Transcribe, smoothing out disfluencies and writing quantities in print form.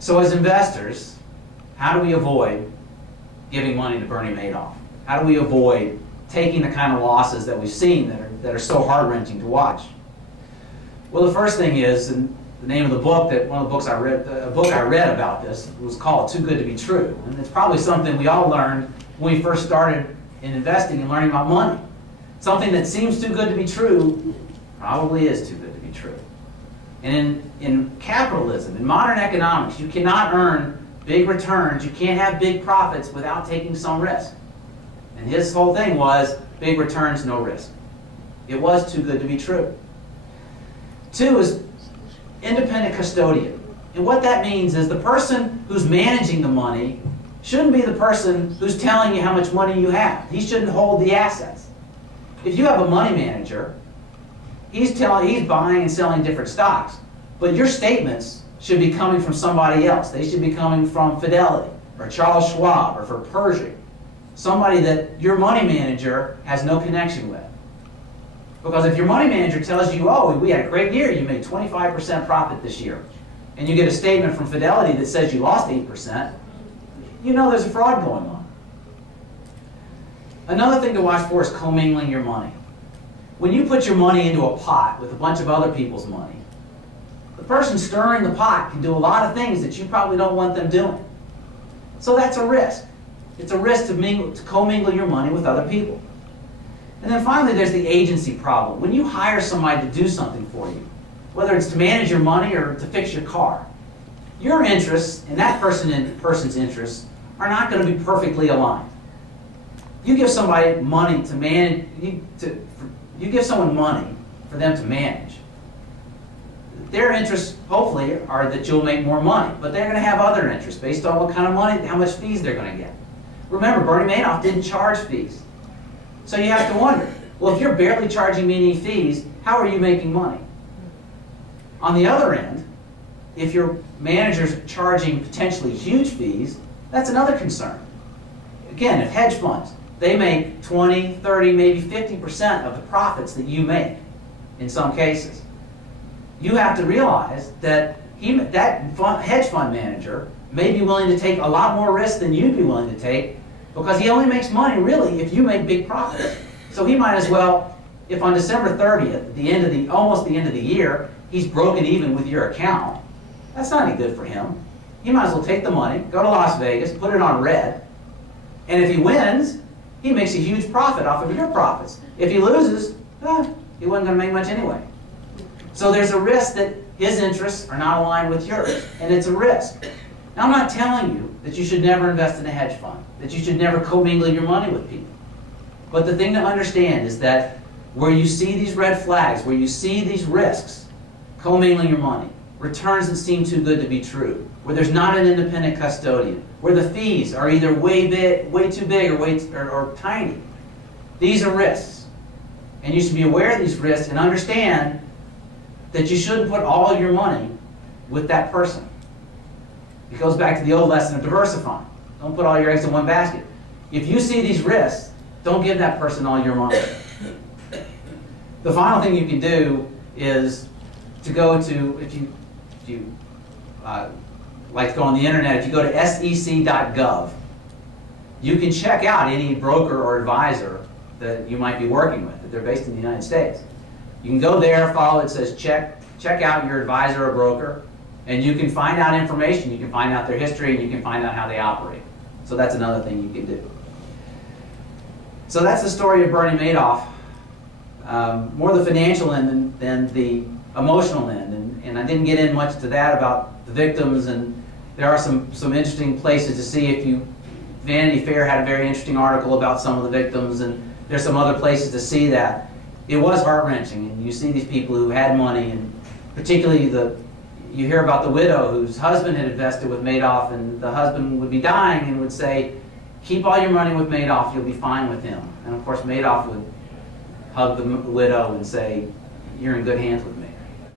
So as investors, how do we avoid giving money to Bernie Madoff? How do we avoid taking the kind of losses that we've seen that are so heart-wrenching to watch? Well, the first thing is, and the name of the book, one of the books I read, a book I read about this was called Too Good to Be True. And it's probably something we all learned when we first started in investing and learning about money. Something that seems too good to be true probably is too good to be true. And in capitalism, in modern economics, you cannot earn big returns, you can't have big profits without taking some risk. And his whole thing was big returns, no risk. It was too good to be true. Two is independent custodian. And what that means is the person who's managing the money shouldn't be the person who's telling you how much money you have. He shouldn't hold the assets. If you have a money manager, he's buying and selling different stocks, but your statements should be coming from somebody else. They should be coming from Fidelity or Charles Schwab or from Pershing, somebody that your money manager has no connection with. Because if your money manager tells you, oh, we had a great year, you made 25% profit this year, and you get a statement from Fidelity that says you lost 8%, you know there's a fraud going on. Another thing to watch for is commingling your money. When you put your money into a pot with a bunch of other people's money, the person stirring the pot can do a lot of things that you probably don't want them doing. So that's a risk. It's a risk to commingle your money with other people. And then finally, there's the agency problem. When you hire somebody to do something for you, whether it's to manage your money or to fix your car, your interests and that person's interests are not going to be perfectly aligned. You give somebody money to manage, you give someone money for them to manage. Their interests, hopefully, are that you'll make more money, but they're going to have other interests based on what kind of money, how much fees they're going to get. Remember, Bernie Madoff didn't charge fees. So you have to wonder, well, if you're barely charging me any fees, how are you making money? On the other end, if your manager's charging potentially huge fees, that's another concern. Again, if hedge funds, they make 20, 30, maybe 50% of the profits that you make in some cases. You have to realize that that hedge fund manager may be willing to take a lot more risk than you'd be willing to take, because he only makes money, really, if you make big profits. So he might as well, if on December 30th, almost the end of the year, he's broken even with your account, that's not any good for him. He might as well take the money, go to Las Vegas, put it on red, and if he wins, he makes a huge profit off of your profits. If he loses, he wasn't going to make much anyway. So there's a risk that his interests are not aligned with yours, and it's a risk. Now, I'm not telling you that you should never invest in a hedge fund, that you should never commingle your money with people. But the thing to understand is that where you see these red flags, where you see these risks, commingling your money, returns that seem too good to be true, where there's not an independent custodian, where the fees are either way too big or tiny, these are risks. And you should be aware of these risks and understand that you shouldn't put all of your money with that person. It goes back to the old lesson of diversifying. Don't put all your eggs in one basket. If you see these risks, don't give that person all your money. The final thing you can do is to go to, if you like to go on the internet, if you go to sec.gov, you can check out any broker or advisor that you might be working with, if they're based in the United States. You can go there, follow it says check out your advisor or broker, and you can find out information. You can find out their history, and you can find out how they operate. So that's another thing you can do. So that's the story of Bernie Madoff. More the financial end than the emotional end. And I didn't get in much to that about the victims, and there are some interesting places to see. If you, Vanity Fair had a very interesting article about some of the victims, and there's some other places to see that. It was heart-wrenching, and you see these people who had money, and particularly you hear about the widow whose husband had invested with Madoff, and the husband would be dying and would say, keep all your money with Madoff, you'll be fine with him. And of course Madoff would hug the widow and say, you're in good hands with me.